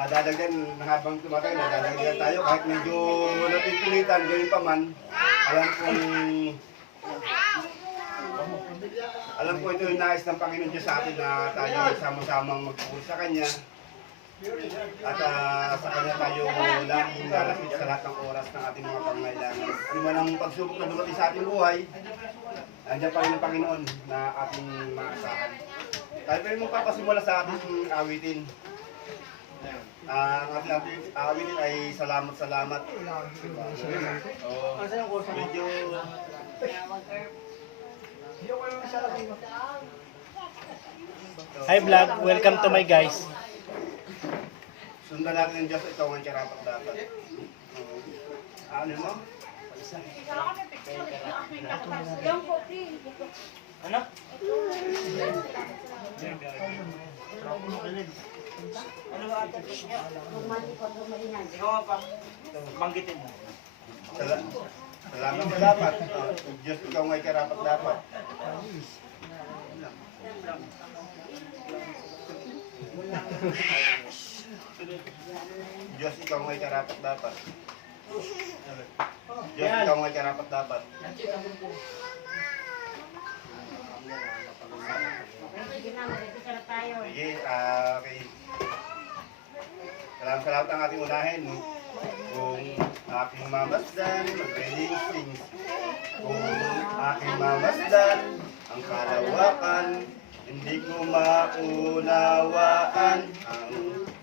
Nadadagdan habang tumatay, nadadagdan tayo kahit medyo napipilitan, ganyan pa man. Alam ko ito yung nais ng Panginoon Diyos sa atin na tayo sama-samang magpupul sa Kanya. At sa Kanya tayo laging lalapit sa lahat ng oras ng ating mga pangangailangan. Ano man ang pagsubok na dumating sa ating buhay, nandiyan pa rin ang Panginoon na ating maasahan. Tayo pa rin magpapasimula sa ating awitin. Ang ating awitin ay salamat. Medyo... Hi vlog, welcome to my guys. Sundan natin ang Diyos, ikaw ang karapat dapat. Ano mo? Ano? Ikaw pa. Banggitin mo. Salamat. Diyos, ikaw ang karapat dapat. Diyos, ikaw ang karapat dapat. Diyos, ikaw ang karapat dapat. Sige, okay. Salamat ang ating unahin. Kung aking mamasdan, mag-releasing. Kung aking mamasdan, ang kalawakan, hindi ko maunawaan ang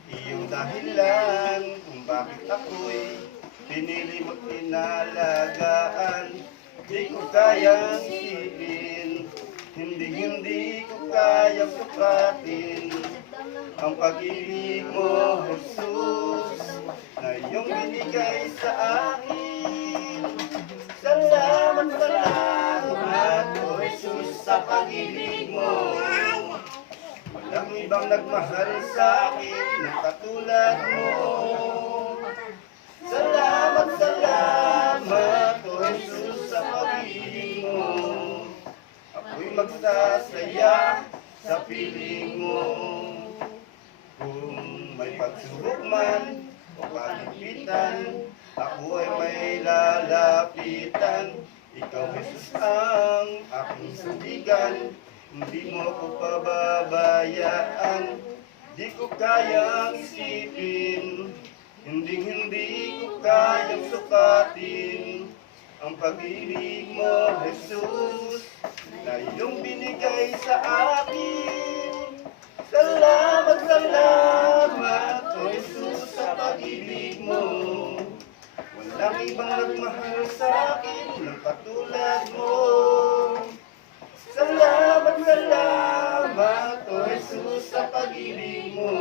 iyong dahilan kung bakit ako'y pinili mo't inalagaan. Di ko kayang isipin, hindi ko kayang sukatin ang pag-ibig mo, Jesus, na iyong binigay sa akin. Salamat, o Jesus, sa pag-ibig mo. Walang ibang nagmahal sa akin ng katulad mo. Salamat, o Jesus, sa pag-ibig mo. Ako'y magsasaya sa piling mo. Kung may pagsubok man o kagipitan, ako ay may lalapitan. Ikaw, Jesus, ang aking sandigan. Hindi mo ko pababayaan. Di ko kayang isipin, hindi ko kayang sukatin ang pag-ibig mo, Jesus, na iyong binigay sa akin. Salamat, o Jesus, sa pag-ibig mo. Walang ibang nagmahal sa akin ng katulad mo. Salamat, o Jesus, sa pag-ibig mo.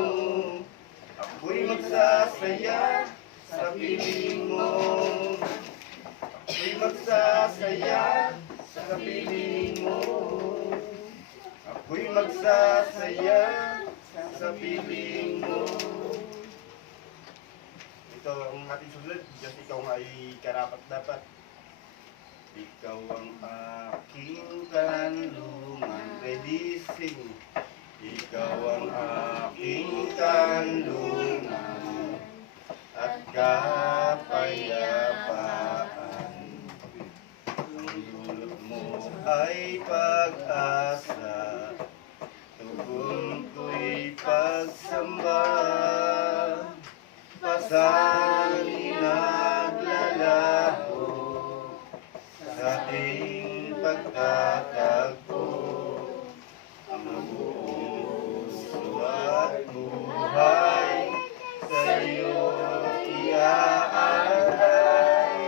Ako'y magsasaya sa piling mo. Ako'y magsasaya sa piling mo. Ako'y magsasaya sa piling mo. Ito ang ating susunod. Diyos, ikaw ay karapat dapat. Ikaw ang aking kanlungan. Releasing. Ikaw ang aking kanlungan at kapayapaan. Ang dulot mo ay pag-asa, tugon ko'y pagsamba. Pasanin naglalaho sa ating pagtatagpo. Ang buong puso at buhay sa iyo iaalay.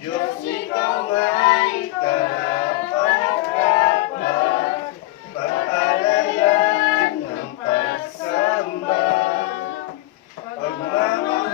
Diyos, ikaw ay karapat-dapat, pag-alayan ng pagsamba, pagmamahal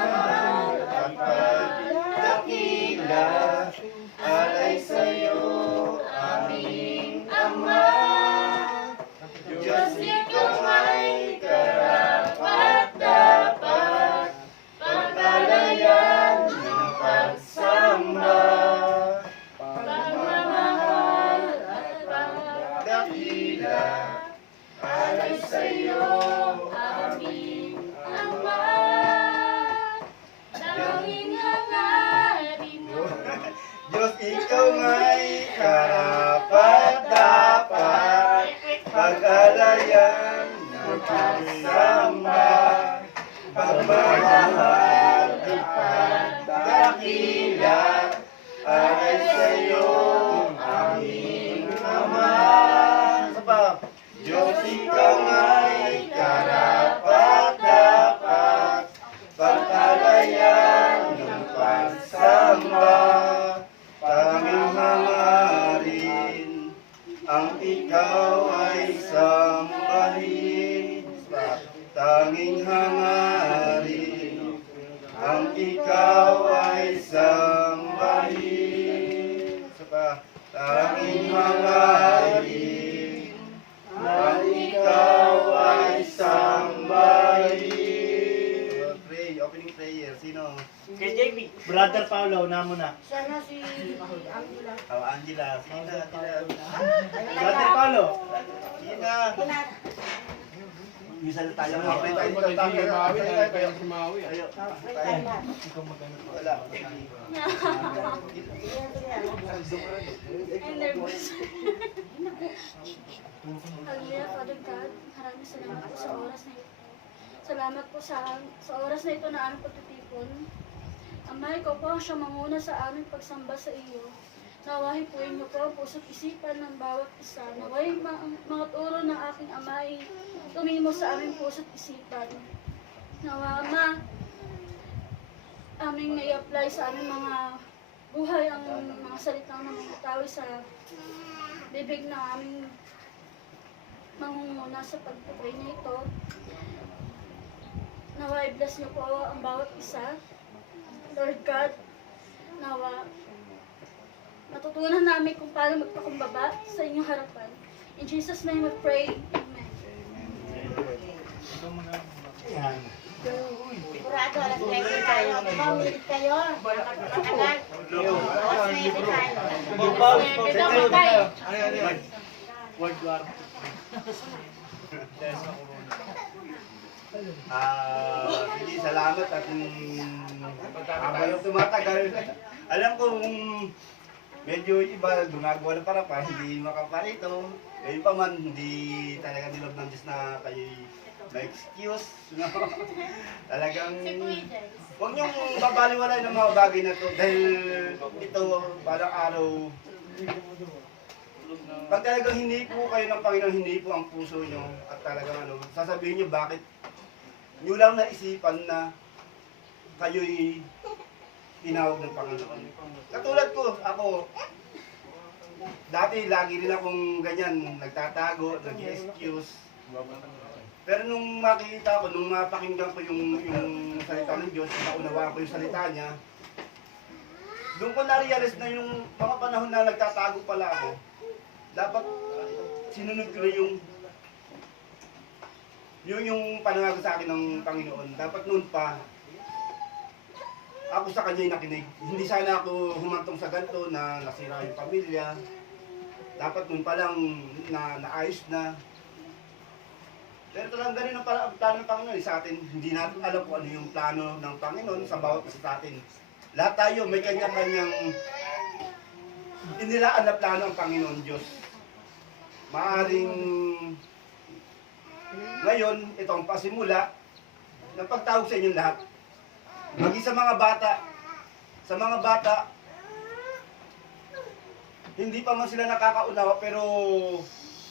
ang ikaw ay sambahin. Isa pa, tanging hangarin, ang ikaw ay sambahin. Pray, opening prayer. Sino? Kay JB. Brother Paulo, namo na. Sana si Angela. Oh, Angela. Sino? Brother Paulo. Sino? Minsan tayo Tayo mga tayo Mawi, tayo si Mawi. Ayo. Ikaw magano. Wala. Hallelujah, Father God, maraming salamat po sa oras na ito. Salamat po sa oras na ito na aming pagtitipon. Ama, ikaw po ang siyang manguna sa aming pagsamba sa iyo. Nawahi po inyo po ang puso't isipan ng bawat isa. Nawahi mga turo ng aking ama ay tumimo sa aming puso't isipan. Nawa, Ama, aming nai-apply sa aming mga buhay ang mga salitang namumutawi sa bibig ng aming mangunguna sa pagpupray na ito. Nawa, i-bless niyo po ang bawat isa. Lord God, nawa, matutunan namin kung paano magpakumbaba sa inyong harapan. In Jesus' name we pray. Amen. Yan. Sigurado, alas 20 tayo. Maulit kayo. Matagal. Alas 20 tayo. Word war. Sige, salamat at habang tumatagal, alam ko medyo iba gumagawa ng para hindi makaparito. Ngayon pa man, hindi talaga nilob ng Diyos na kayo ma-excuse. No? Talagang huwag niyong babaliwalay ng mga bagay na to dahil ito parang araw. Pag talagang hindi po kayo ng Panginoon, hindi po ang puso niyo at talagang sasabihin niyo bakit niyo lang naisipan na kayo'y tinawag ng Panginoon. Katulad ko, ako, dati lagi rin akong ganyan, nagtatago, nag-excuse. Pero nung makikita ko, nung mapakinggan ko yung salita ng Diyos, naunawaan ko yung salita niya, doon ko na-realize na yung mga panahon na nagtatago pala ako, dapat sinunod ko na yung panawagan sa akin ng Panginoon. Dapat noon pa, ako sa kanya'y nakinig. Hindi sana ako humantong sa ganito na nasira yung pamilya. Dapat noon pa lang naayos na. Pero talagang ganun ang plano ng Panginoon sa atin. Hindi natin alam kung ano yung plano ng Panginoon sa bawat isa sa atin. Lahat tayo may kanya-kanyang inilaan na plano ang Panginoon Diyos. Maaring ngayon, ito ang pasimula ng pagtawag sa inyong lahat. Maging sa mga bata, hindi pa man sila nakakaunawa pero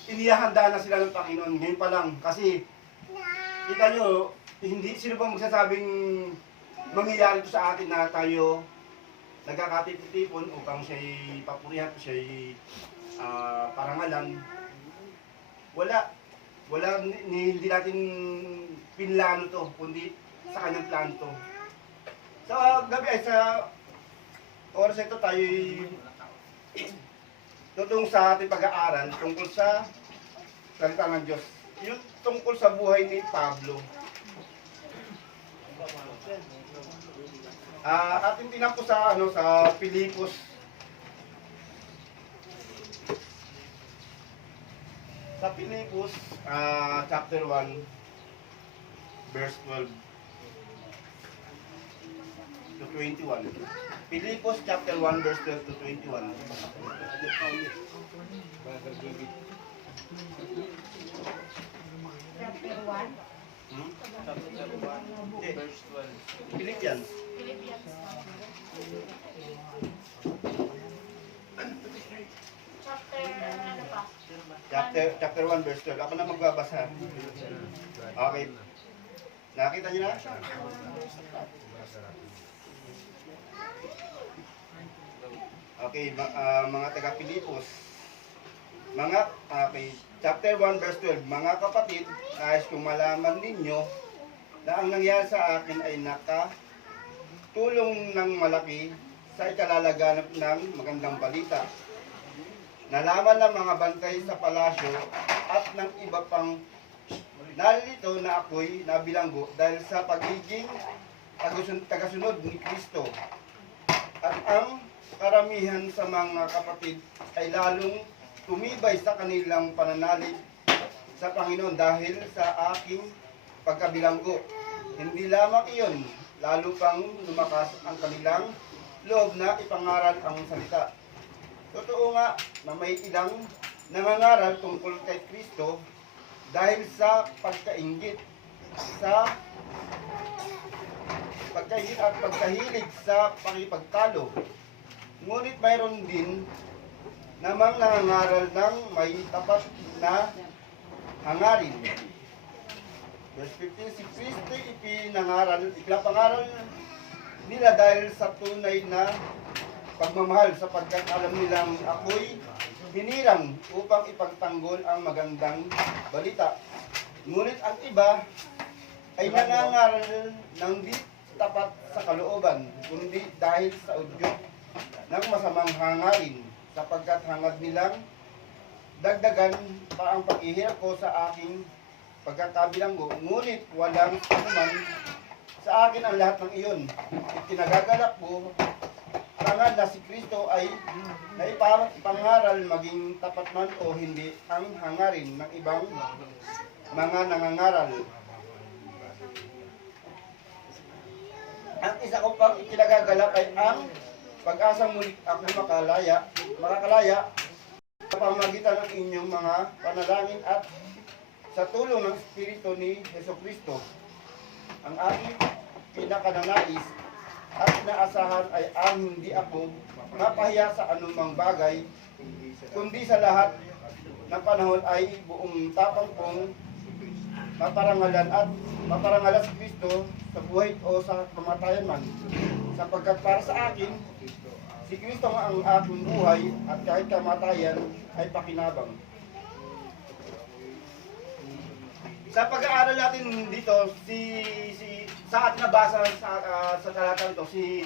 inihahanda na sila ng Panginoon. Ngayon pa lang, kasi kita nyo, sino bang magsasabing mangyayari ito sa atin na tayo nagkakatipon upang siya'y papurihan, siya'y parangalan. Wala, hindi natin pinlano to, kundi sa kanyang plano to. Sa gabi ay sa oras ito tayo tutong sa ating pag-aaral tungkol sa salita ng Diyos. Yung tungkol sa buhay ni Pablo. Ating tinampo sa sa Pilipos. Sa Pilipos, chapter 1, verse 12 to 21. Pilipos chapter 1, verse 12 to 21. Chapter 1. Verse 12. Philippians. Chapter 1, verse 12. Ako na magbabasa. Okay. Nakita niyo na? Okay, mga taga-Pilipos. Chapter 1, verse 12. Mga kapatid, nais kong malaman ninyo na ang nangyari sa akin ay tulong ng malaki sa ikalalaganap ng magandang balita. Nalaman ng mga bantay sa palasyo at ng iba pang nalilito na ako'y nabilanggo dahil sa pagiging tagasunod ni Kristo. At ang karamihan sa mga kapatid ay lalong tumibay sa kanilang pananalig sa Panginoon dahil sa aking pagkabilanggo. Hindi lamang iyon, lalo pang lumakas ang kanilang loob na ipangaral ang salita. Totoo nga na may ilang nangangaral tungkol kay Kristo dahil sa pagkainggit at pagkahilig sa pakipagtalo. Ngunit mayroon din namang nangangaral ng may tapat na hangarin. Verse 15, si Kristo ipinapangaral nila dahil sa tunay na pagmamahal sapagkat alam nilang ako'y hinirang upang ipagtanggol ang magandang balita. Ngunit ang iba ay nangangaral ng di tapat sa kalooban, kundi dahil sa udyok ng masamang hangarin, sapagkat hangad nilang dagdagan pa ang paghihirap ko sa aking pagkakabilanggo. Ngunit walang anuman sa akin ang lahat ng iyon. Itinagagalak ko tangad na si Kristo ay naipangaral maging tapat man o hindi ang hangarin ng ibang mga nangangaral. Ang isa ko pang itinagagalak ay ang pag-asang muli ako makakalaya sa pamagitan ng inyong mga panalangin at sa tulong ng Espiritu ni Jesucristo. Ang aking pinakananais at inaasahan ay ang hindi ako mapahiya sa anumang bagay, kundi sa lahat ng panahon ay buong tapang kong maparangalan si Kristo sa buhay o sa kamatayan man. Sapagkat para sa akin, si Kristo nga ang aking buhay at kahit kamatayan ay pakinabang. Sa pag-aaral natin dito, sa ating nabasa sa talatang ito, si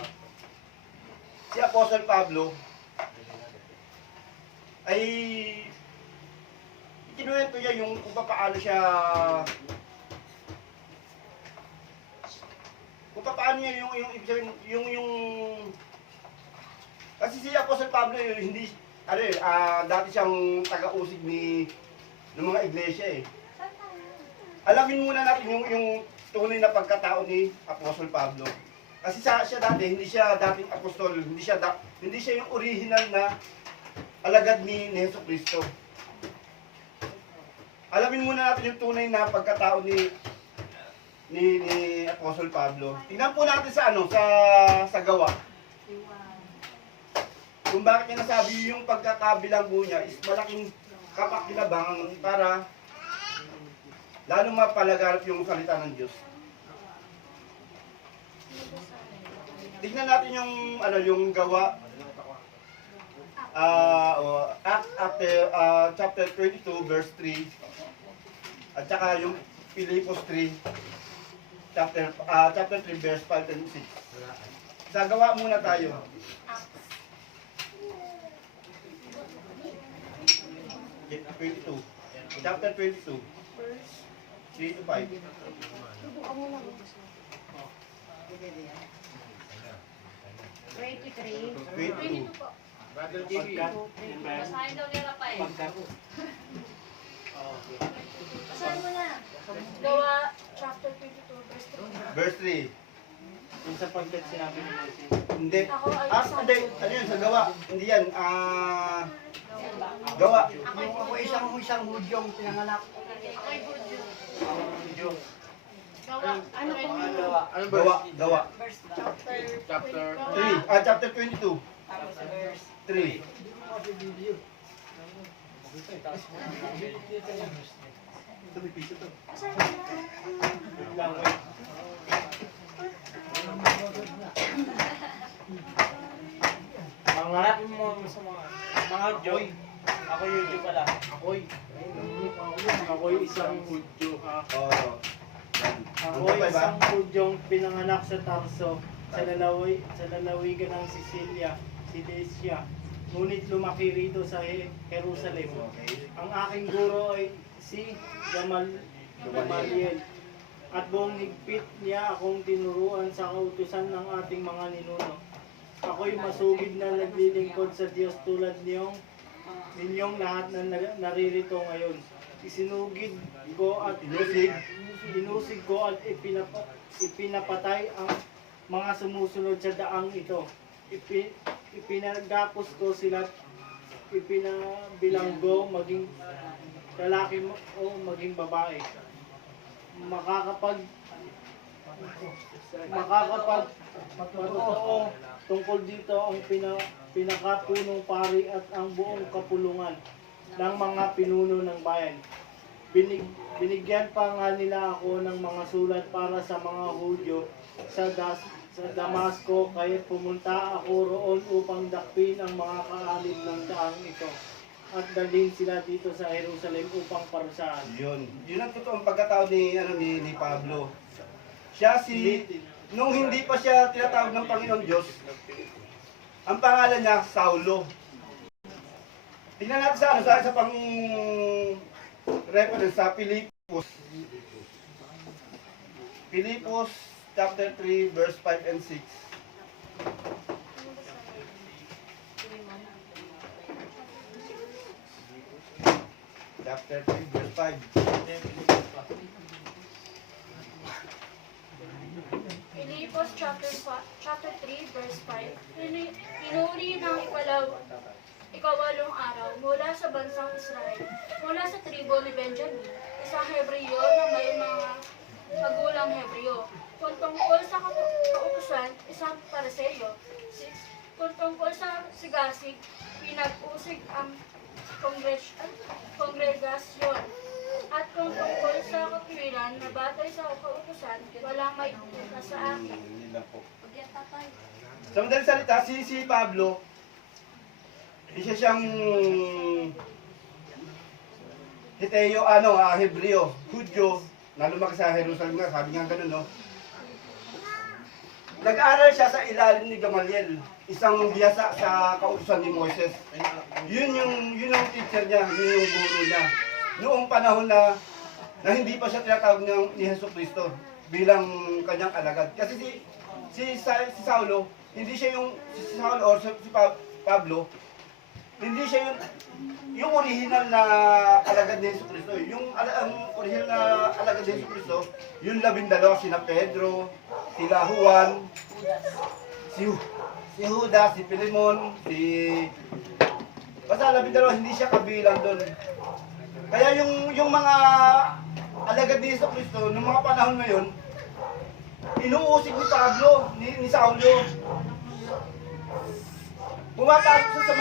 Apostol Pablo ay kinuwento niya yung kung paano niya kasi si Apostol Pablo hindi dati siyang taga-usig ng mga iglesia eh. Alamin muna natin yung tunay na pagkatao ni Apostol Pablo. Kasi siya dati, hindi siya dating apostol, hindi siya yung original na alagad ni Jesucristo. Alamin muna natin yung tunay na pagkatao ni Apostol Pablo. Tingnan po natin sa gawa. Kung bakit niya nasabi yung pagkakabilanggo niya is malaking kapakinabangan para lalo mapalaganap yung salita ng Diyos. Tignan natin yung gawa chapter 22 verse 3 at saka yung Pilipos 3 chapter 3 verse 5 and 6. Sa gawa muna tayo. Chapter 22 3 to 5. 22 po. Basahin daw nila pa eh. Basahin mo na. Gawa, chapter 22, verse 3. Verse 3. Yung sa pagkat sinabi ni Moses. Hindi. Ako ay Hindi. Ano yun? Sa gawa. Hindi yan. Gawa. Ako isang hudyong pinanganak. Ako'y good news. Diyos. Gawa. Ano pong Ano Gawa. Chapter. 3. Chapter 22. 3. Lang, wait. Mangarapin mo sa mga joy. Ako yung pala. Ako'y isang hudyo. Oo. Ako'y isang hudyong pinanganak sa Tarso sa lalawigan ng Silesia. Ngunit lumaki rito sa Jerusalem. Ang aking guro ay si Gamaliel. At buong higpit niya akong tinuruan sa kautusan ng ating mga ninuno. Ako'y masugid na naglilingkod sa Diyos tulad ninyong lahat na naririto ngayon. Isinugid ko at inusig ko at ipinapatay ang mga sumusunod sa daang ito. Ipinagapos ko sila, ipinabilanggo maging lalaki o maging babae. Makakapagpatotoo tungkol dito ang pinakapunong pari at ang buong kapulungan ng mga pinuno ng bayan. Binigyan pa nga nila ako ng mga sulat para sa mga Hudyo sa Damasco, kaya pumunta ako roon upang dakpin ang mga kaalib ng daang ito at dalhin sila dito sa Jerusalem upang parusahan. Yun ang totoong pagkatao ni Pablo. Siya nung hindi pa siya tinatawag ng Panginoon Diyos, ang pangalan niya, Saulo. Tingnan natin sa pang reference sa Pilipos chapter 3 verse 5 and 6. Chapter 3 verse 5. Filipos chapter 3 verse 5. Pinuri ng ikawalong araw mula sa bansang Israel, mula sa tribo ni Benjamin, isang Hebreo na may mga magulang Hebreo. Kung tungkol sa kautusan, isang Pariseo. Kung tungkol sa sigasig, pinag-usig ang kongregasyon. At kung tungkol sa katwiran na batay sa kautusan, walang may na sa akin. Sa madaling salita, si Pablo, isa siyang Hebreo, Hudyo, na lumaki sa Jerusalem nga, sabi nga ganun, no? Nag-aral siya sa ilalim ni Gamaliel, isang biyasa sa kautusan ni Moises. Yun yung teacher niya, yun yung guro niya. Noong panahon na hindi pa siya tinatawag ni Jesucristo bilang kanyang alagad. Kasi si Saulo, hindi siya si Saulo or si Pablo, hindi siya yung original na alagad ni Jesucristo. Ang original na alagad ni Jesucristo, yung 12, sina Pedro, sila Juan, si Judas, si Filemon, basta 12, hindi siya kabilang doon. Kaya yung mga alagad ni Jesucristo, nung mga panahon ngayon, inuusig ni Pablo, ni Saulo. Pumapasok siya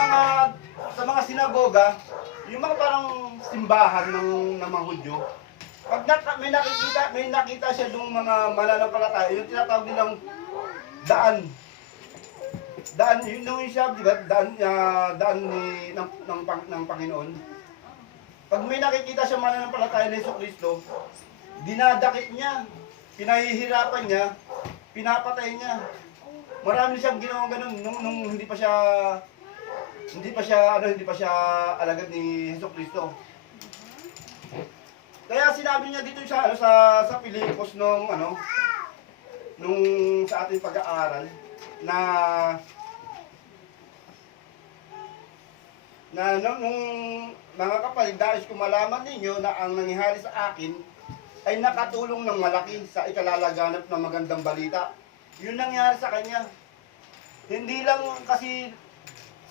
sa mga sinagoga, yung mga parang simbahan ng mga Hudyo. Pag may nakita siya ng mga mananampalataya, yung tinatawag nilang daan. Daan, yun yung siya, di ba? Daan ng Panginoon. Pag may nakikita siya mananampalataya ni Jesucristo, dinadakip niya, pinahihirapan niya, pinapatay niya. Marami siyang ginawang ganun nung hindi pa siya alagad ni Jesucristo. Kaya sinabi niya dito sa Pilipos nung sa ating pag-aaral na nung mga kapatid, dahil kung malaman ninyo na ang nangyari sa akin ay nakatulong ng malaki sa ikalalaganap ng magandang balita. Yun nangyari sa kanya. Hindi lang kasi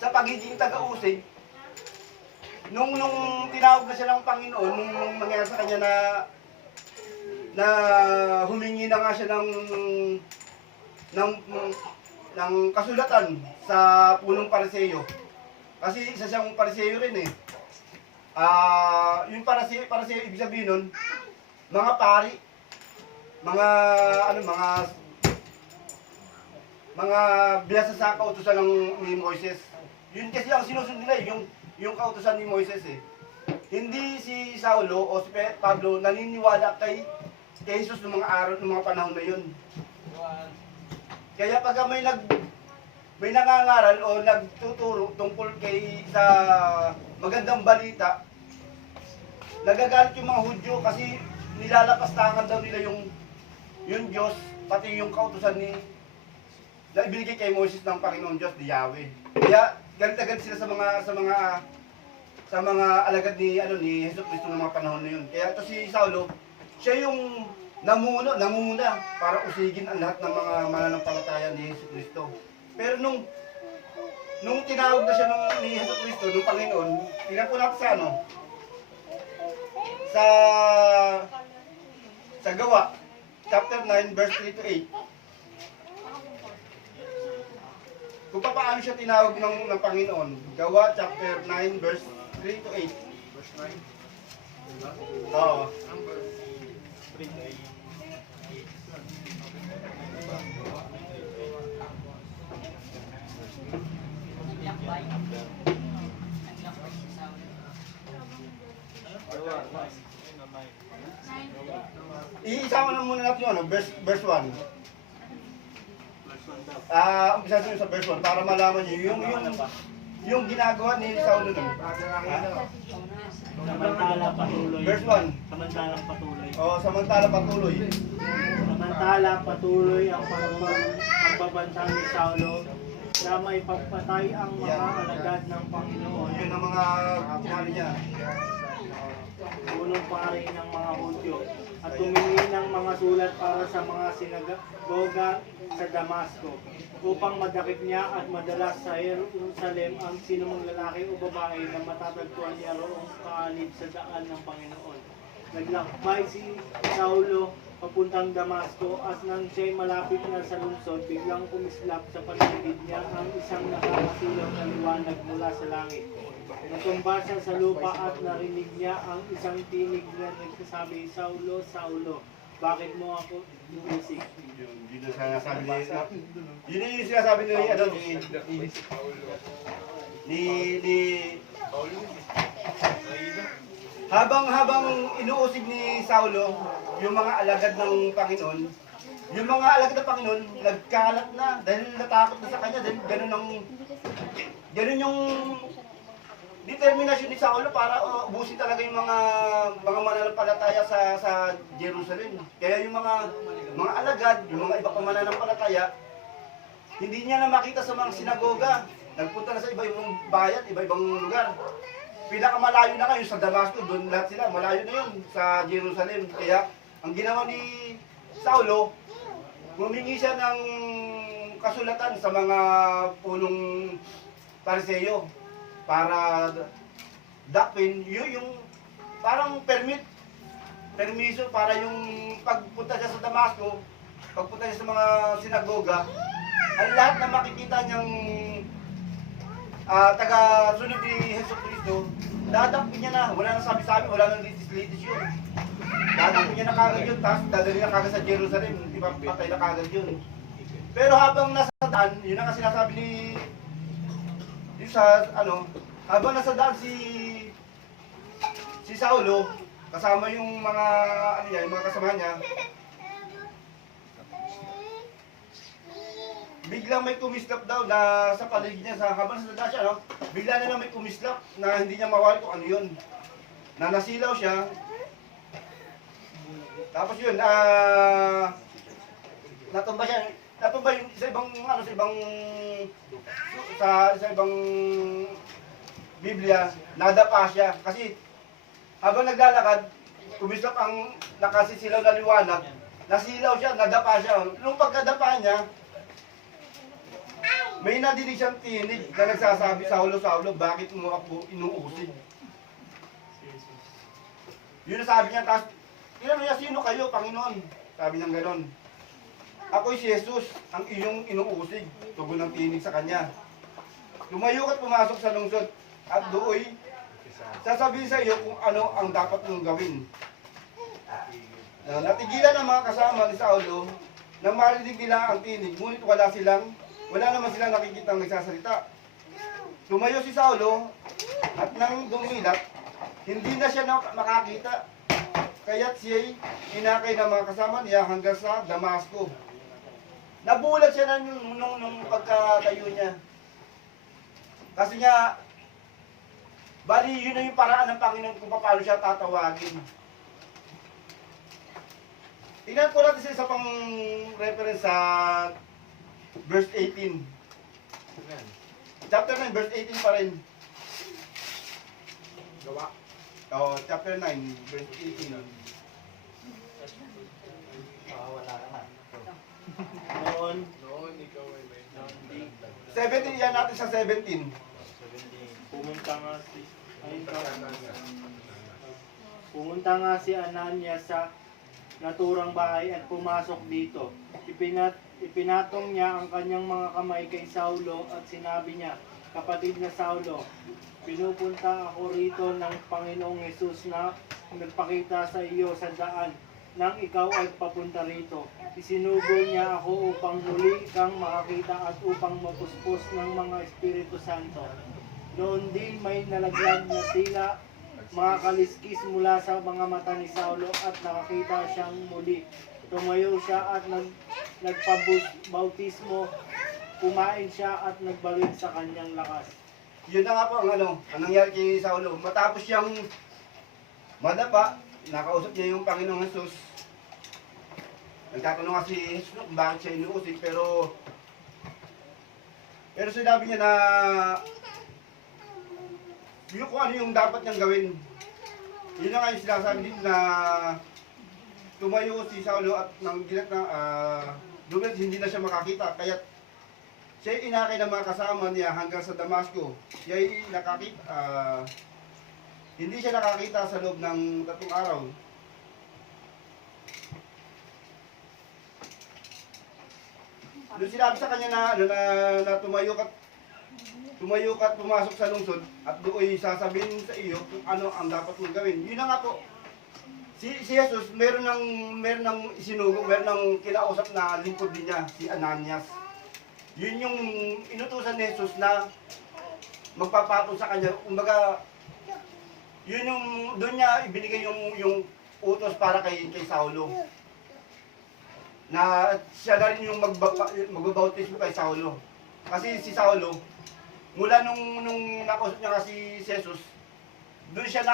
sa pagiging taga-usig, nung tinawag na siya ng Panginoon, nung nangyari sa kanya na humingi na nga siya ng kasulatan sa punong Pariseo. Kasi isa siyang Pariseo rin eh. Yung Pariseo, ibig sabihin nun, mga pari, mga biyasa sa kautusan ni Moises. Yun kasi ang sinusunod nila yung kautusan ni Moises eh. Hindi si Saulo o si Pablo naniniwala kay Jesus ng mga araw, ng mga panahon na yun. Kaya pag may nangangaral o nagtuturo tungkol kay sa magandang balita, nagagalit yung mga Hudyo kasi nilalapastangan daw nila yung Diyos, pati yung kautusan na ibinigay kay Moses ng Panginoon Diyos, di Yahweh. Kaya galit na galit sila sa mga alagad ni Hesus Kristo ng mga panahon na yun. Kaya ito si Saulo, siya yung namuna para usigin ang lahat ng mga mananampalataya ni Hesus Kristo. Pero nung tinawag na siya ni Hesus Kristo, nung Panginoon, tingnan po natin sa Gawa, chapter 9, verse 3 to 8. Kung paano siya tinawag ng Panginoon. Gawa, chapter 9, verse 3 to 8. Verse 9. Oo. Iisama na muna natin yung verse 1. Umpisa sa verse 1 para malaman niyo yung ginagawa ni Saulo nun. Samantala patuloy. Verse 1. Samantalang patuloy. Samantala patuloy. Samantala patuloy ang pagbabanta ni Saulo na may pagpatay ang mga alagad ng Panginoon. Yun ang mga kumali niya. Unong pari ng mga Hudyo at tumingi ng mga sulat para sa mga sinagoga sa Damasco upang madakip niya at madalas sa Jerusalem ang sinumang lalaki o babae na matatagpuan niya roong kaalib sa daan ng Panginoon. Naglakbay si Saulo papuntang Damasco at nang siya'y malapit na sa lungsod, biglang kumislap sa paligid niya ang isang nakakasilaw na liwanag mula sa langit. Natumba siya sa lupa at narinig niya ang isang tinig na nagsasabi, Saulo, Saulo, bakit mo ako inisik? Yun yung sinasabi habang inuusig ni Saulo yung mga alagad ng Panginoon, yung mga alagad ng Panginoon nagkalat na dahil natakot na sa kanya dahil ganun yung determinasyon ni Saulo para ubusin talaga yung mga mananampalataya sa Jerusalem. Kaya yung mga alagad, yung mga iba pang mananampalataya, hindi niya na makita sa mga sinagoga. Nagpunta na sa iba-ibang bayan, iba-ibang lugar. Pinakamalayo na ngayon sa Damasco, doon lahat sila, malayo na yun sa Jerusalem. Kaya ang ginawa ni Saulo, humingi siya ng kasulatan sa mga punong Pariseo para dakwin yung parang permiso para yung pagpunta niya sa Damasco, pagpunta niya sa mga sinagoga, ang lahat na makikita niyang taga-sunod ni Hesus Kristo, dadakwin niya na, wala nang sabi-sabi, wala nang litis-litis yun. Dadakwin niya na kagad yun, tapos dadali na kagad sa Jerusalem, di ba patay na kagad yun. Pero habang nasa daan, yun ang sinasabi ni habang nasa daan si Saulo, kasama yung mga yung mga kasama niya, biglang may kumislap daw na sa paligid niya, habang nasa daan siya, bigla na lang may kumislap na hindi niya mawari kung ano yun. Na nasilaw siya. Tapos yun, natumba yung sa ibang Biblia, nadapa siya. Kasi habang naglalakad, kumislap ang nakasisilaw na liwanag, nasilaw siya, nadapa siya. Nung pagkadapa niya, may nadinig siyang tinig na nagsasabi, Saulo, Saulo, bakit mo ako inuusig? Yun na sabi niya, tapos, tinanong niya, sino kayo, Panginoon? Sabi niya gano'n. Ako'y si Jesus, ang iyong inuusig. Tugon ng tinig sa kanya. Lumayo ka't pumasok sa lungsod at dooy sasabihin sa iyo kung ano ang dapat mong gawin. Natigilan ang mga kasama ni Saulo nang marinig nila ang tinig, ngunit wala naman silang nakikitang nagsasalita. Tumayo si Saulo at nang dumilat, hindi na siya makakita. Kaya't siya'y inakay ng mga kasama niya hanggang sa Damasco. Nabulag siya nung pagkatayo niya. Kasi nga, bali yun na yung paraan ng Panginoon kung paano siya tatawagin. Tingnan po natin sa isa pang reference sa verse 18. Chapter 9, verse 18 pa rin. Gawa. Oh, chapter 9, verse 18. Noon, Noon, ikaw ay may 17, yan natin sa 17. pumunta nga si Pumunta nga si Ananias sa naturang bahay at pumasok dito. Ipinatong niya ang kanyang mga kamay kay Saulo at sinabi niya, "Kapatid na Saulo, pinupunta ako rito ng Panginoong Hesus na nagpakita sa iyo sa daan nang ikaw ay papunta rito. Isinugol niya ako upang muli kang makakita at upang mapuspos ng mga Espiritu Santo." Noon din may nalaglag na tila mga kaliskis mula sa mga mata ni Saulo at nakakita siyang muli. Tumayo siya at nagpabautismo, kumain siya at nagbalik sa kanyang lakas. Yun na nga po ang nangyari kay Saulo. Matapos siyang madapa, nakausap niya yung Panginoong Jesus. Nagtatanong nga si Jesus kung bakit siya inuusig, pero sinabi niya na yung kung ano yung dapat niyang gawin. Yun na nga yung sinasabi dito na tumayo si Saulo at nang gilat na lumit, hindi na siya makakita. Kaya siya inakay ng mga kasama niya hanggang sa Damasco. Siya hindi siya nakakita sa loob ng 3 araw. Doon sinabi sa kanya na tumayo ka at pumasok sa lungsod at doon sasabihin sa iyo kung ano ang dapat mong gawin. Yun na nga po. Si Jesus, meron ng isinugo, meron ng kinausap na lingkod din niya, si Ananias. Yun yung inutusan ni Jesus na magpapatol sa kanya. Kumbaga, yun yung doon niya ibinigay yung utos para kay Saulo. Na siya na rin yung magbabautismo kay Saulo. Kasi si Saulo, mula nung nakausap niya nga si Jesus, doon siya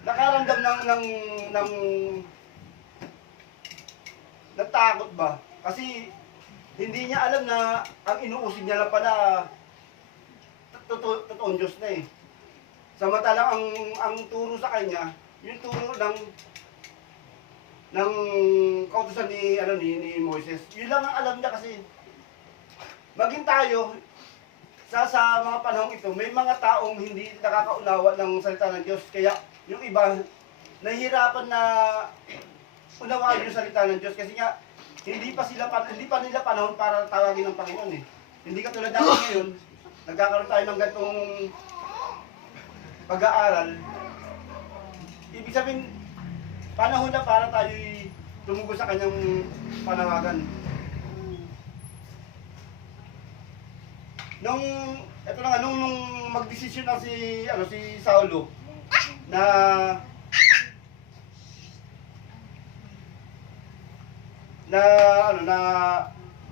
nakaramdam ng takot ba? Kasi hindi niya alam na ang inuusig niya lang pala totoong Diyos na eh. Samantalang ang turo sa kanya, yung turo ng kautusan ni Moises. Yun lang ang alam niya kasi maging tayo sa mga panahong ito, may mga taong hindi nakakaunawa ng salita ng Diyos. Kaya yung iba nahihirapan na unawaan yung salita ng Diyos kasi nga hindi pa nila panahon para tawagin ng Panginoon eh. Hindi katulad natin ngayon, nagkakaroon tayo ng ganitong pag-aaral. Ibig sabihin, panahon na para tayo tumugo sa kanyang panawagan. Nung magdesisyon na si Saulo na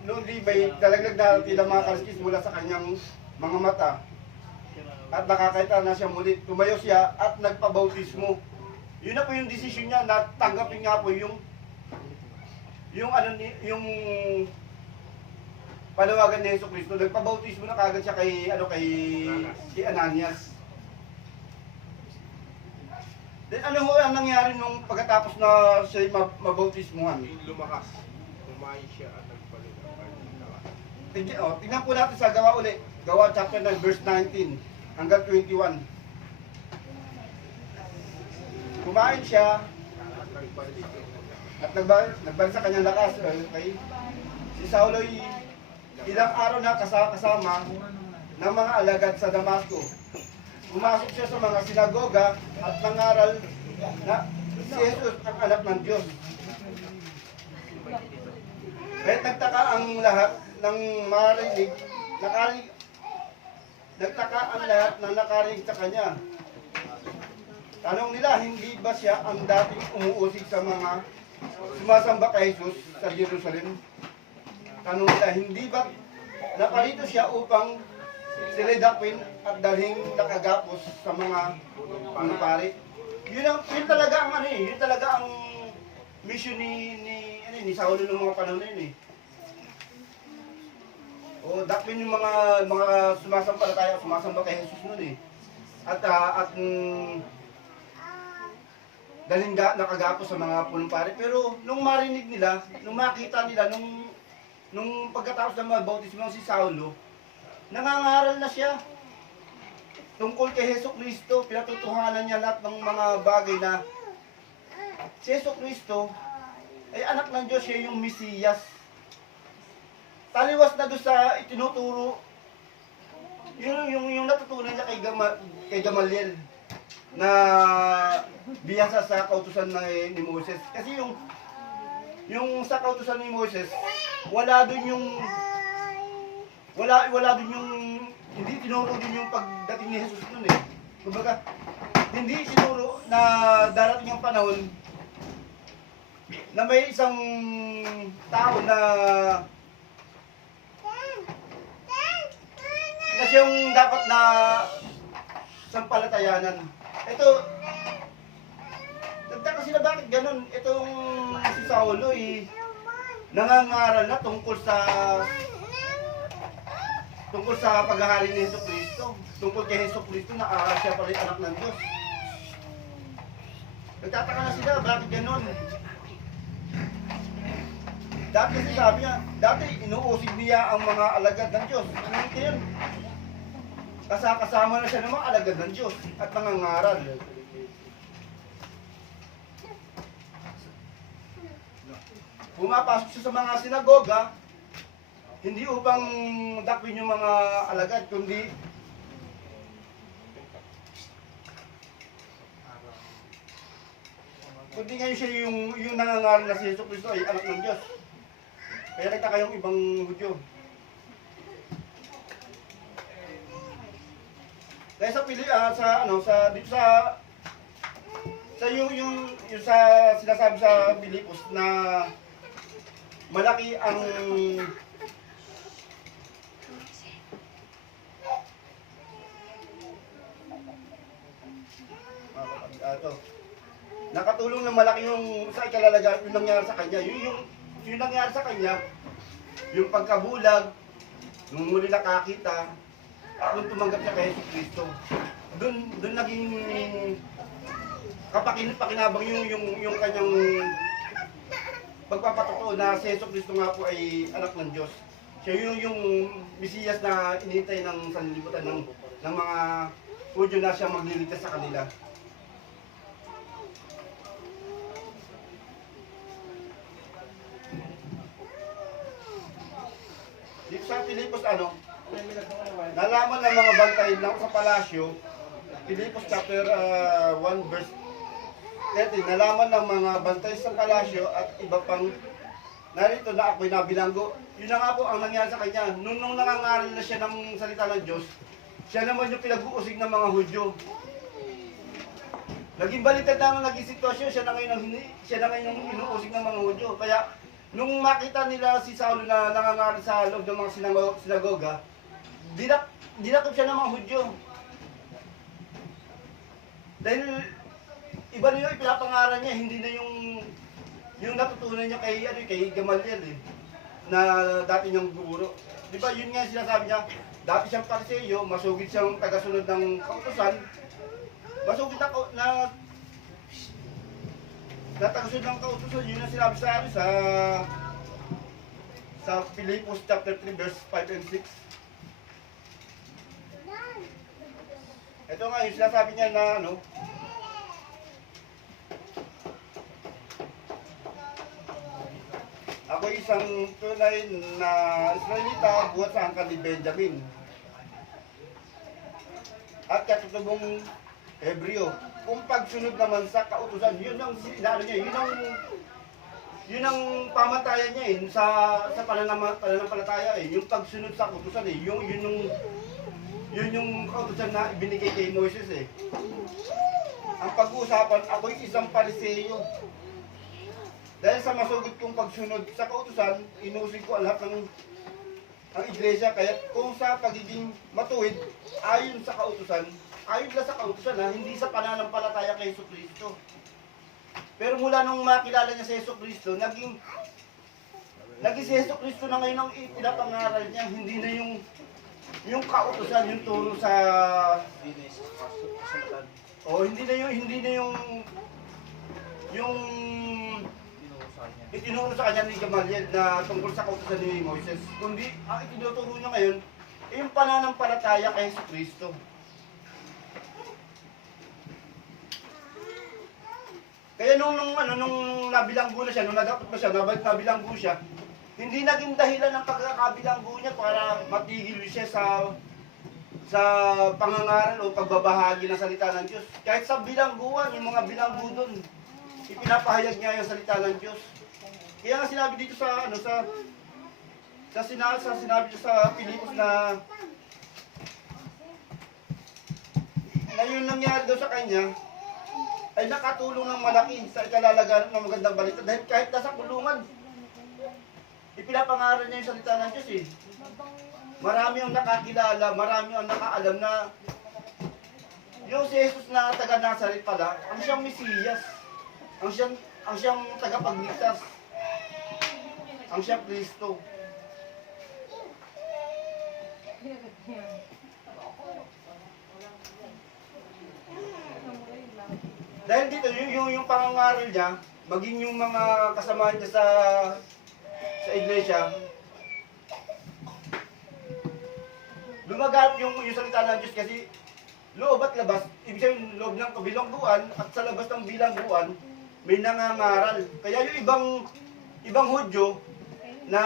noon di may dalaglag na tila mga kaliskis mula sa kanyang mga mata at nakakita na siya muli. Tumayo siya at nagpabautismo. Yun na po yung desisyon niya na tanggapin nga po yung panawagan ni Jesucristo. Nagpabautismo na kagad siya kay Ananias. Then ano ho ang nangyari nung pagkatapos na siya mabautismuhan? lumakas. Kumain siya at nagbalik ang kanyang lakas. Tingnan po natin sa Gawa ulit. Gawa chapter 9 verse 19 hanggang 21. Kumain siya at nagbalik sa kanyang lakas. Okay? Si Saulo ilang araw na kasama ng mga alagad sa Damasco. Pumasok siya sa mga sinagoga at nangaral na si Jesus ang anak ng Diyos. Kaya nagtaka ang lahat ng marinig, nagtaka ang lahat ng nakarinig sa kanya. Tanong nila, hindi ba siya ang dating umuusig sa mga sumasamba kay Jesus sa Jerusalem. Tanong nila, hindi ba naparito siya upang sila'y dakwin at dalhin nakagapos sa mga pari? Yun talaga ang ano eh, yun talaga ang mission ni Saulo ng mga panahon na yun eh. O dakwin yung mga sumasamba kay Jesus noon eh. At dalhin nakagapos sa mga punong pari. Pero nung marinig nila, nung makita nila, nung pagkatapos ng mga bautismo si Saulo, nangangaral na siya tungkol kay Hesus Kristo. Pinatutuhanan niya lahat ng mga bagay na si Hesus Kristo ay anak ng Diyos, siya yung Mesiyas. Taliwas na doon sa itinuturo, yung natutunan niya kay Gamaliel na biyasa sa kautusan ni Moses. Kasi yung sa kautusan ni Moses, wala doon hindi tinuro din yung pagdating ni Jesus noon eh. Kumbaga, hindi tinuro na darating ang panahon na may isang tao na siyang dapat na sampalatayanan. Ito, nagtaka sila bakit ganun. Itong si Saulo eh, nangangaral na tungkol sa paghahari ni Hesus Kristo. Tungkol kay Hesus Kristo na siya pala yung anak ng Diyos. Nagtataka na sila, bakit ganun? Dati kasi sabi niya, dati inuusig niya ang mga alagad ng Diyos. Ano yun? Kasama na siya ng mga alagad ng Diyos at nangangaral. Pumapasok siya sa mga sinagoga, hindi upang dakwin yung mga alagad, kundi ngayon siya yung nangangaral na si Hesus Kristo ay anak ng Diyos. Kaya nagtaka yung ibang Hudyo. Kaya sa sinasabi sa Pilipos na malaki ang nakatulong na malaki yung sa ikalalaga yung nangyari sa kanya. Yung nangyari sa kanya, yung pagkabulag, nung muli nakakita, nung tumanggap siya kay Hesus Kristo. Doon naging pakinabang yung kanyang pagpapatotoo na si Hesus Kristo nga po ay anak ng Diyos. Siya yung Mesiyas na inihintay ng sanlibutan ng mga Hudyo na siya magliligtas sa kanila. Dito sa Pilipos nalaman ng mga bantay lang sa palasyo, Pilipos chapter 1 verse 13, nalaman ng mga bantay sa palasyo at iba pang narito na ako'y nabilanggo. Yun na nga po ang nangyari sa kanya. Nung nangangaral na siya ng salita ng Diyos, siya naman yung pinag-uusig ng mga Hudyo. Naging baliktad na ang naging sitwasyon, siya na ngayon yung inuusig ng mga Hudyo. Kaya nung makita nila si Saulo na nangangaral sa loob ng mga sinagoga, dinakip siya ng mga Hudyo. Dahil iba na yung ipinapangaral niya, hindi na yung natutunan niya kay Gamaliel na dati niyang guro. Di ba yun nga yung sinasabi niya, dati siyang Pariseo, masugid siyang tagasunod ng kautusan, masugid na tagasunod ng kautusan, yun ang sinabi sa Pilipos chapter 3 verse 5 and 6. Ito nga yung sinasabi niya na ako isang tunay na Israelita buhat sa angkan ni Benjamin. At katutubong Hebreo. Kung pagsunod naman sa kautusan, yun ang yun ang pamantayan niya sa pananampalataya yung pagsunod sa kautusan yun yung kautusan na ibinigay kay Moises Ang pag-uusapan, ako'y isang Pariseo. Dahil sa masugod kong pagsunod sa kautusan, inusig ko ang lahat ng ang iglesia. Kaya kung sa pagiging matuwid, ayon sa kautusan, ayon lang sa kautusan ha, hindi sa pananampalataya kay Hesus Kristo. Pero mula nung makilala niya si Hesus Kristo, naging si Hesus Kristo na ngayon ang ipinapangaral niya, hindi na yung kautusan, yung turo sa hindi na yung itinuro sa kanya ni Gamaliel na tungkol sa kautusan ni Moises, kundi ang itinuturo niya ngayon ay yung pananampalataya kay Hesus Kristo. Kaya nung nabilanggo na siya, nung nadapot na siya, nabilanggo siya, hindi naging dahilan ng pagkakabilanggo niya para matigil siya sa pangangaral o pagbabahagi ng salita ng Diyos. Kahit sa bilangguan, yung mga bilanggo doon, ipinapahayag niya yung salita ng Diyos. Kaya nga sinabi dito sinabi dito sa Pilipos na yung nangyari daw sa kanya ay nakatulong ng malaki sa ikalalaganap ng magandang balita. Dahil kahit nasa kulungan, ipinapangaral niya yung salita ng Diyos eh. Marami ang nakakilala, marami ang nakaalam na yung si Jesus na taga Nazaret pala, ang siyang Mesiyas. Ang siyang tagapagligtas. Ang siyang Kristo. Dahil dito, yung pangangaral niya, maging yung mga kasama niya sa iglesia, lumaganap yung salita ng Diyos kasi loob at labas, ibig sabihin loob ng bilangguan at sa labas ng bilangguan, may nangangaral. Kaya yung ibang Hudyo na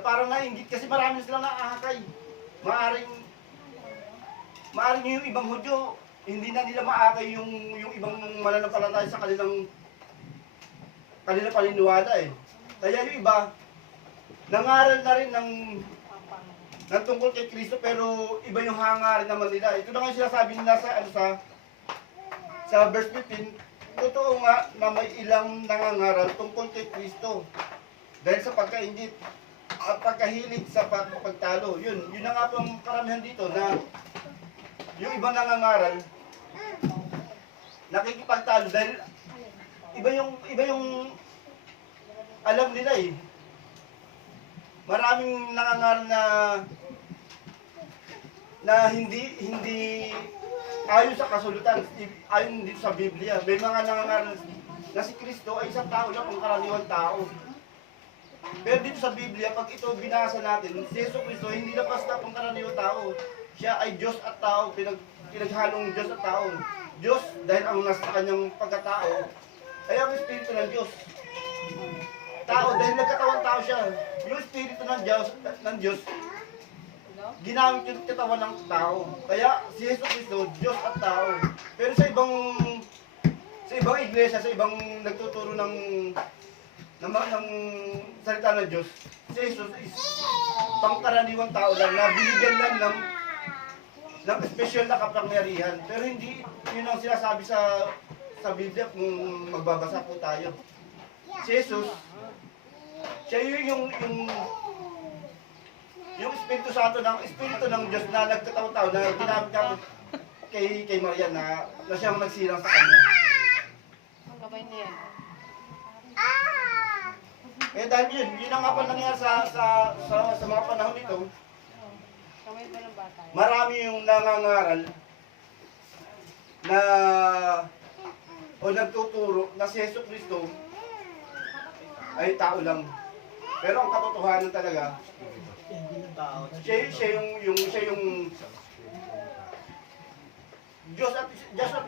parang nainggit kasi marami silang naahakay. Maaring yung ibang Hudyo, hindi na nila maakay yung ibang mananampalataya sa kanilang paniniwala eh. Kaya yung iba, nangaral na rin ng tungkol kay Kristo pero iba yung hangarin naman nila. Ito na nga yung sinasabi nila sa verse 15, totoo nga na may ilang nangangaral tungkol kay Kristo. Dahil sa pagkaingit at pagkahilig sa pagtalo. Yun na nga po ang karamihan dito na yung ibang nangangaral nakikipagtalo dahil iba yung alam nila eh. Maraming nangangaral na hindi ayon sa kasulatan, ayon dito sa Biblia. May mga nangangaral na si Kristo ay isang tao lang, ang karaniwang tao. Pero dito sa Biblia, pag ito binasa natin, si Yesu Kristo hindi na basta ang karaniwang tao. Siya ay Diyos at tao, pinaghalong Diyos at tao. Diyos, dahil ang nasa kanyang pagkatao, ay ang Espiritu ng Diyos. Tao, dahil nagkatawang tao siya. Yung Espiritu ng Diyos, ginamit yung katawan ng tao. Kaya si Yesu Kristo, Diyos at tao. Pero sa ibang iglesia, sa ibang nagtuturo ng salita ng Diyos, si Jesus is pangkaraniwang tao lang na binigyan lang ng special na kapangyarihan. Pero hindi yun ang sinasabi sa Biblia kung magbabasa po tayo. Si Jesus, siya yung Espiritu Santo Espiritu ng Diyos na nagkataon-taon na ginamit niya kay Maria na siyang nagsilang sa kanya. Ang gabay niya. Eh dahil yun ang nga pa nangyari sa mga panahon nito, Kamay ba ng bata? marami yung nangangaral na o nagtuturo na si Hesus Kristo ay tao lang. Pero ang katotohanan talaga, siya yung Diyos at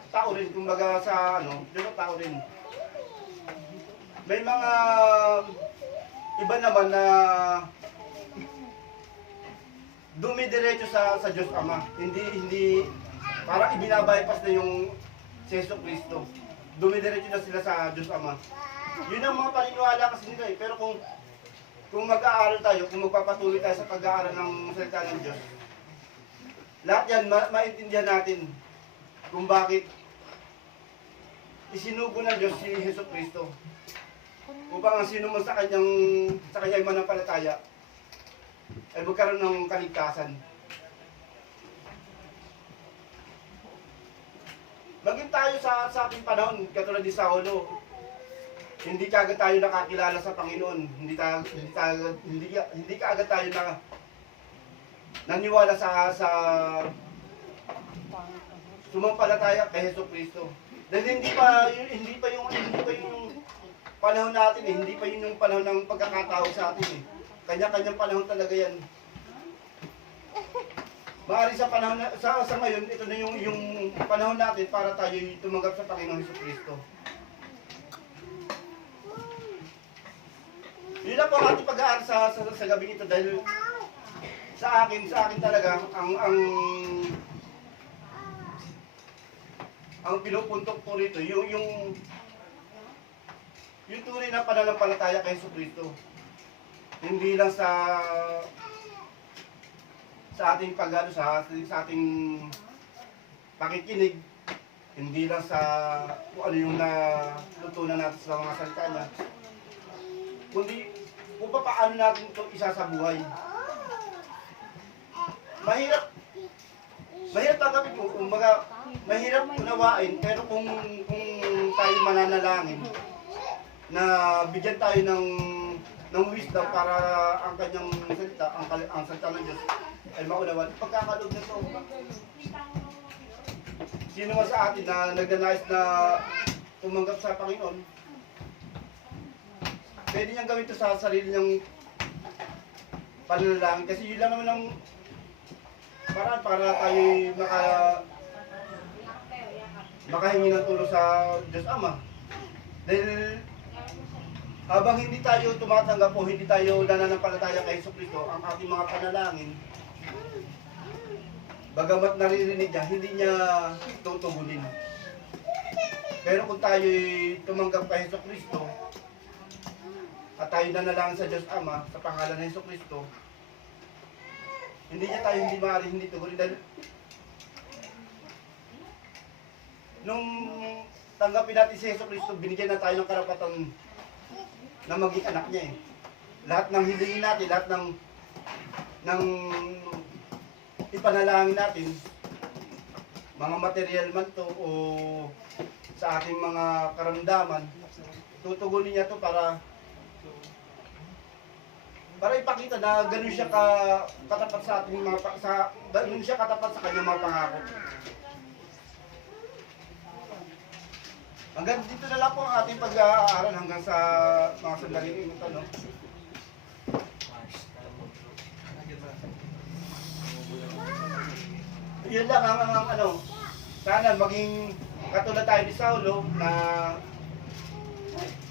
tao rin, kumbaga sa Diyos at tao rin. May mga iba naman na dumidiretso sa Diyos Ama. Hindi parang ibinabypass na yung si Hesus Kristo. Dumidiretso na sila sa Diyos Ama. Yun ang mga paniniwala kasi nila eh. Pero kung mag-aaral tayo, kung magpapatuloy tayo sa pag-aaral ng salita ng Diyos, lahat yan maintindihan natin kung bakit isinugo ng Diyos si Hesus Kristo upang ang sino man sa kanya ay manampalataya ay magkaroon ng kaligtasan. Maging tayo sa ating panahon, katulad ni Saulo, hindi kaagad tayo nakakilala sa Panginoon, hindi kaagad tayo na naniwala sa sumampalataya kay Hesus Kristo. Dahil hindi pa yung panahon natin eh, hindi pa yun yung panahon ng pagkakatawag sa atin eh. Kanya-kanyang panahon talaga yan. Maaari sa panahon sa ngayon, ito na yung panahon natin para tayo tumanggap sa Panginoong Hesus Kristo. Yun lang po ang ating pag-aaral sa gabing ito dahil sa akin talaga ang pinupuntok po rito yung tunay na pananampalataya kay Hesus Kristo. Hindi lang sa ating sa ating pakikinig, hindi lang sa kung ano yung natutunan natin sa mga salita niya, kundi kung paano natin ito isa sa buhay. Mahirap tanggapin mo, kumbaga, mahirap unawain, pero kung tayo mananalangin, na bigyan tayo ng wisdom para ang kanyang salita, ang salita ng Diyos ay maunawan. Pagkakalog nito, sino man sa atin na nagnanais na tumanggap sa Panginoon, pwede niyang gawin ito sa sarili niyang pananalangin. Kasi yun lang naman ang paraan para tayo makahingi ng tulong sa Diyos Ama. Dahil habang hindi tayo tumatanggap o hindi tayo nananampalataya kay Hesus Kristo, ang ating mga panalangin, bagamat naririnig niya, hindi niya tutugunin. Pero kung tayo tumanggap kay Hesus Kristo, at tayo nanalangin sa Diyos Ama, sa pangalan ng Hesus Kristo, hindi niya tayo hindi tugunin. Dahil nung tanggapin natin si Hesus Kristo, binigyan na tayo ng karapatan na maging anak niya eh. Lahat ng hilingin natin, lahat ng ipanalangin natin, mga material man to o sa ating mga karamdaman, tutugunin niya to para ipakita na ganun siya katapat sa ating ganun siya katapat sa kanyang mga pangako. Hanggang dito na lang po ang ating pag-aaral hanggang sa mga sandaling ito, no? Yun lang ang sana maging katulad tayo ni Saulo na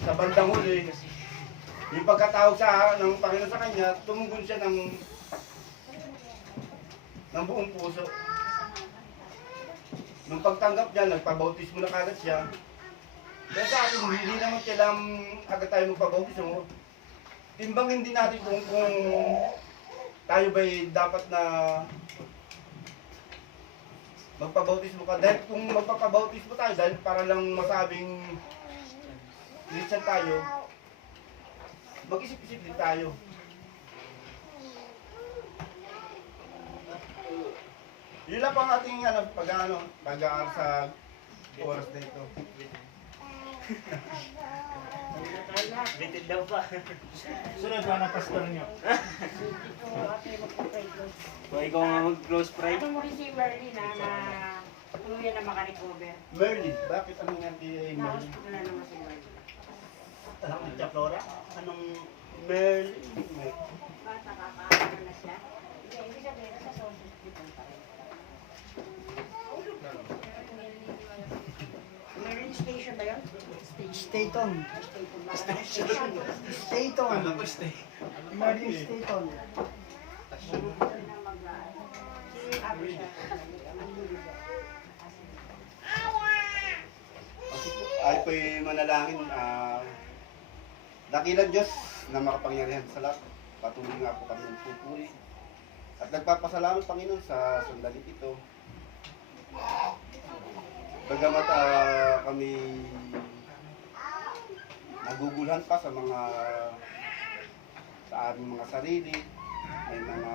sa bandang huli, yung pagkatawag ng Panginoon sa kanya, tumugon siya ng buong puso. Nung pagtanggap niya, nagpabautismo na kagad siya. Kaya sa atin, hindi naman kailangan agad tayo magpabautismo. Timbangin din natin kung tayo ba'y dapat na magpabautismo ka. Dahil kung magpapabautismo tayo, dahil para lang masabing Christian tayo, mag-isip-isip din tayo. Yun lang po ang ating pag-aaral sa oras na ito. Bitid daw pa. Sunod na pastor niyo. So, ikaw nga mag-close pray. Ano mo rin si Merly na tuluyan na makarecover? Merly, bakit anong nga kay Merly? Na-hospital na naman si Merly. Alam mo siya, Flora? Anong Merly? Bata, kakaano na siya? Hindi sabihin na sa hospital pa rin. Merly station ba yun? Staton. Station. Staton. Emerging Staton. Ay po'y manalangin. Dakilang Diyos na makapangyarihan sa lahat. Patuloy nga po kami ng pupuri. At nagpapasalamat, Panginoon, sa sandali ito. Bagamat kami nagugulhan pa sa aming mga sarili, may mga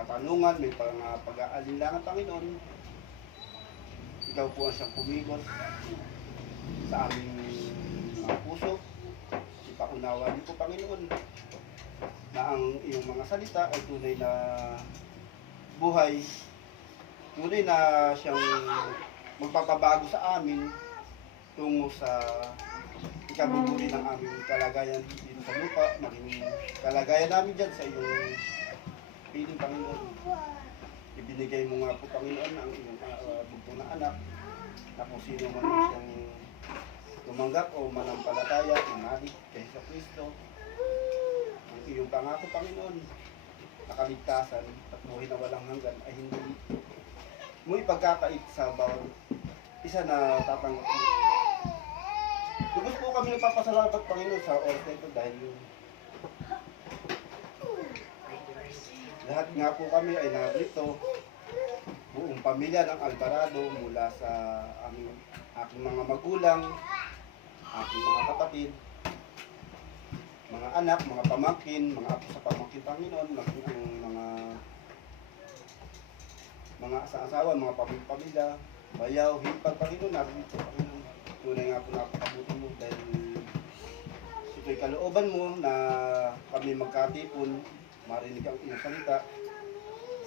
katanungan, may mga pag-aalinlangan, Panginoon. Ikaw po ang siyang kumikot sa aming mga puso. Ipaunawa niyo po, Panginoon, na ang iyong mga salita ay tunay na buhay, tunay na siyang magpapabago sa amin tungo sa ikabubuti ng aming kalagayan dito sa lupa, maging kalagayan namin dyan sa iyong piling, Panginoon. Ibinigay mo nga po, Panginoon, ang iyong bugtong na anak, na kung sino man siyang tumanggap o manampalataya, umalig kay sa Kristo. Ang iyong pangako, Panginoon, na kaligtasan at buhay na walang hanggan ay hindi mo ipagkakait sa bawat isa na tatanggap mo. Lubos po kami nagpapasalamat, Panginoon, sa oras na ito dahil lahat nga po kami ay narito, buong pamilya ng Alvarado mula sa aking mga magulang, aking mga kapatid, mga anak, mga pamangkin, mga apo sa pamangkin, Panginoon, maging ang mga asawa, mga pamilya, bayaw, hipag, Panginoon, narito, Panginoon. Tunay nga po napakabuti mo dahil ito'y kalooban mo na kami magkatipon, marinig ang iyong salita.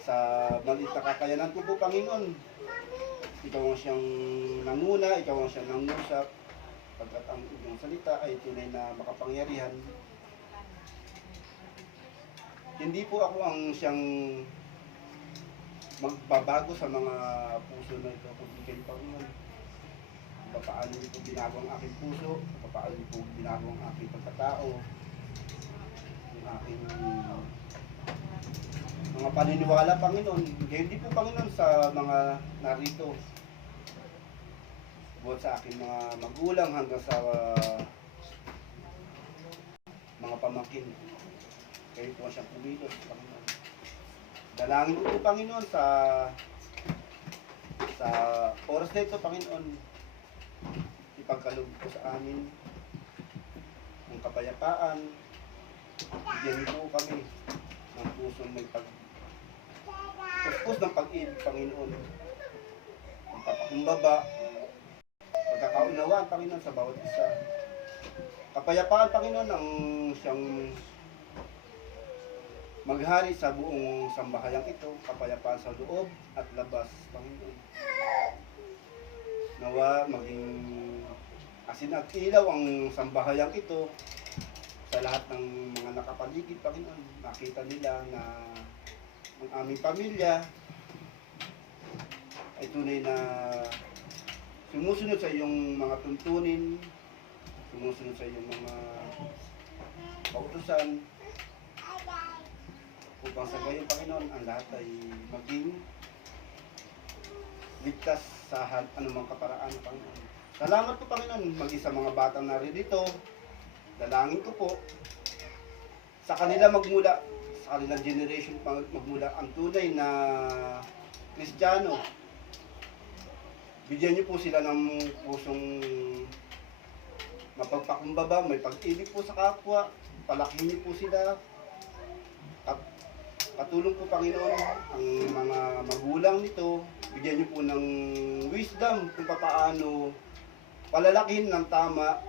Sa maliit na kakayanan ko po, Panginoon, ikaw ang siyang nanguna, ikaw ang siyang nangusap, pagkat ang iyong salita ay tunay na makapangyarihan. Hindi po ako ang siyang magbabago sa mga puso na ito, kundi kayo, Panginoon. Paano niyo po binago ang aking puso, paano niyo po binago ang aking pagkatao, yung aking mga paniniwala, Panginoon. Kaya hindi po, Panginoon, sa mga narito, buhat sa aking mga magulang hanggang sa mga pamangkin. Kayo po siyang kumilos, Panginoon. Dalangin ko po, Panginoon, sa oras na ito, Panginoon, ipagkaloob ko sa amin ang kapayapaan. Bigyan niyo po kami ng pusong may puspos ng pag-ibig, Panginoon. Ang papakumbaba, pagkakaunawaan, Panginoon, sa bawat isa. Kapayapaan, Panginoon, ang siyang maghari sa buong sambahayang ito. Kapayapaan sa loob at labas, Panginoon. Nawa maging asin at ilaw ang sambahayang ito sa lahat ng mga nakapaligid, Panginoon. Makita nila na ang aming pamilya ay tunay na sumusunod sa iyong mga tuntunin, sumusunod sa iyong mga pautusan, upang sa gayon, Panginoon, ang lahat ay maging ligtas sa anumang kaparaan, Panginoon. Salamat po, Panginoon, maging sa mga batang naririto. Dalangin ko po sa kanila magmula, sa kanilang generation magmula ang tunay na Kristiyano. Bigyan niyo po sila ng pusong mapagpakumbaba, may pag-ibig po sa kapwa. Palakihin niyo po sila. Patulong po, Panginoon, ang mga magulang nito. Bigyan niyo po ng wisdom kung paano palalakihin ng tama,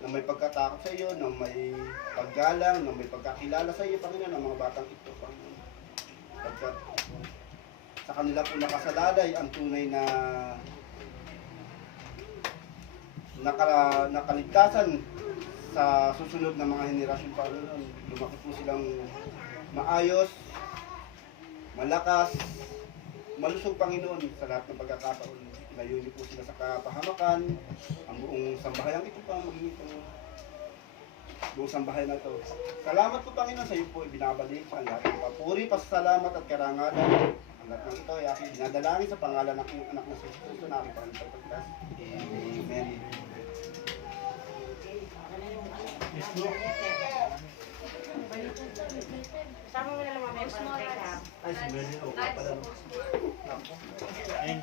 na may pagkatakot sa iyo, na may paggalang, na may pagkakilala sa iyo, Panginoon, ng mga batang ito, Panginoon. Pagkat sa kanila po nakasalalay ang tunay na nakaligtasan sa susunod na mga henerasyon, Panginoon. Lumaki po silang maayos, malakas, malusog, Panginoon, sa lahat ng pagkakataon. Ilayo niyo po sila sa kapahamakan, ang buong sambahayan ito pa, maging itong buong sambahayan na ito. Salamat po, Panginoon, sa iyo po ibinabalik ang lahat ng papuri, pasasalamat at karangalan. Ang lahat ng ito ay aking dinadalangin sa pangalan ng iyong anak na si Jesus na aking pagpagkas. Amen. Sama mo na lang mamaya para tayo. Ay, si Mary, okay pala. Ayun,